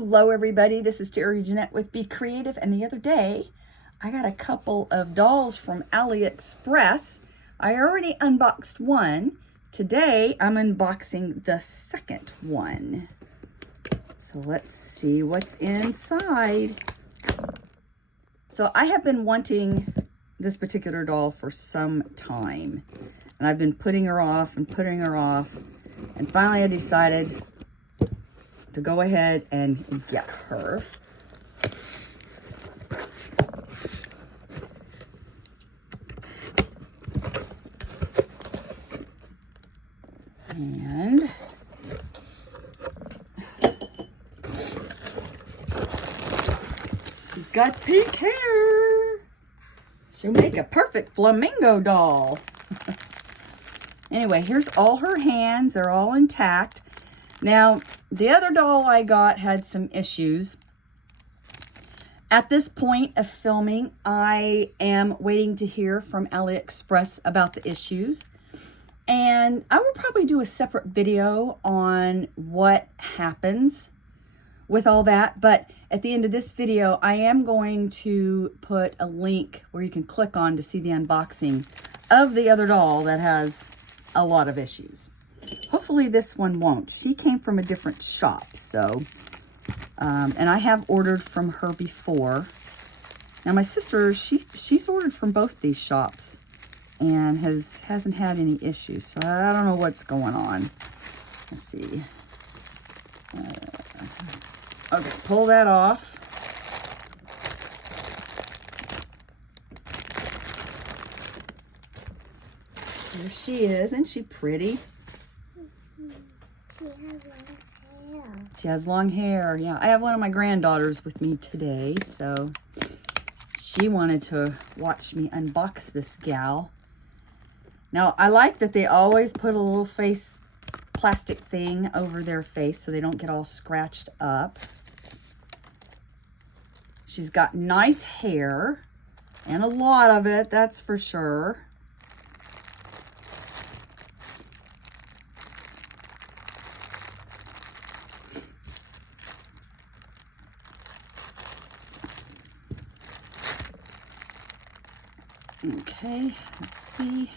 Hello everybody, this is Terry Jeanette with Be Creative, and the other day I got a couple of dolls from AliExpress. I already unboxed one. Today I'm unboxing the second one. So let's see what's inside. So I have been wanting this particular doll for some time, and I've been putting her off and putting her off, and finally I decided to go ahead and get her. And she's got pink hair. She'll make a perfect flamingo doll. Anyway, here's all her hands. They're all intact. Now, the other doll I got had some issues. At this point of filming, I am waiting to hear from AliExpress about the issues. And I will probably do a separate video on what happens with all that. But at the end of this video, I am going to put a link where you can click on to see the unboxing of the other doll that has a lot of issues. Hopefully this one won't. She came from a different shop, so, and I have ordered from her before. Now my sister, she's ordered from both these shops and hasn't had any issues, so I don't know what's going on. Let's see. Okay, pull that off. There she is. Isn't she pretty? She has long hair. Yeah, I have one of my granddaughters with me today, so she wanted to watch me unbox this gal. Now, I like that they always put a little face plastic thing over their face so they don't get all scratched up. She's got nice hair, and a lot of it, that's for sure. Okay, let's see.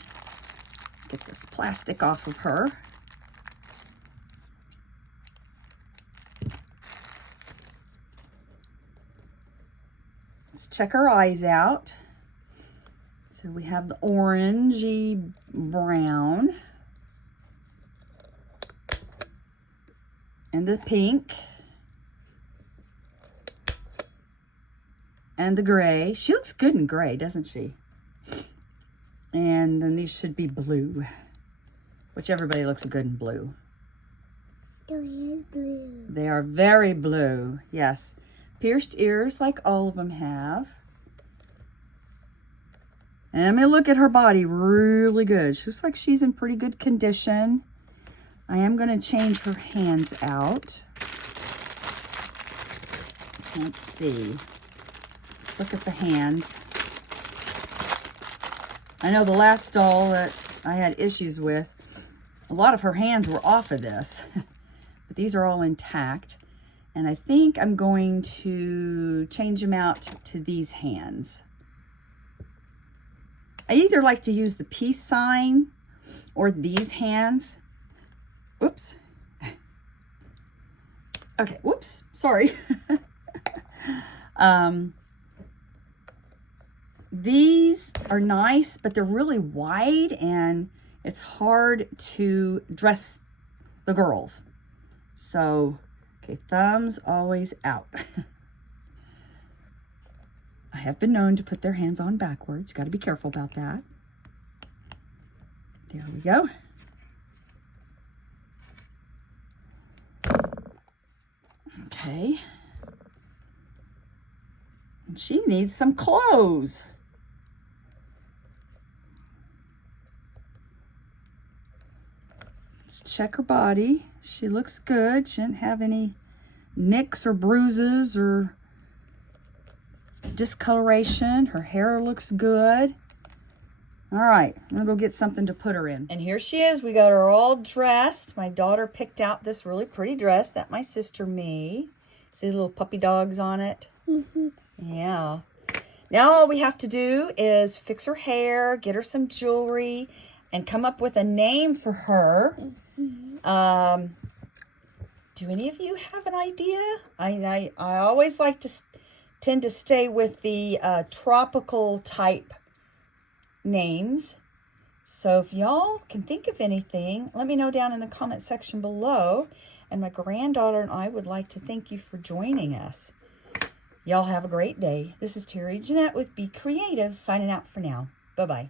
Get this plastic off of her. Let's check her eyes out. So we have the orangey brown and the pink and the gray. She looks good in gray, doesn't she? And then these should be blue, which everybody looks good in blue. Blue. They are very blue, yes. Pierced ears like all of them have. And let me look at her body really good. She looks like she's in pretty good condition. I am going to change her hands out. Let's see. Let's look at the hands. I know the last doll that I had issues with, a lot of her hands were off of this, but these are all intact. And I think I'm going to change them out to these hands. I either like to use the peace sign or these hands. Whoops. Okay, whoops, sorry. These are nice, but they're really wide and it's hard to dress the girls. So, okay, thumbs always out. I have been known to put their hands on backwards. Got to be careful about that. There we go. Okay. And she needs some clothes. Let's check her body. She looks good. She didn't have any nicks or bruises or discoloration. Her hair looks good. All right, I'm gonna go get something to put her in. And here she is. We got her all dressed. My daughter picked out this really pretty dress that my sister made. See the little puppy dogs on it? Yeah. Now all we have to do is fix her hair, get her some jewelry, and come up with a name for her. Do any of you have an idea? I always like to tend to stay with the tropical type names. So if y'all can think of anything, let me know down in the comment section below. And my granddaughter and I would like to thank you for joining us. Y'all have a great day. This is Terry Jeanette with Be Creative signing out for now. Bye-bye.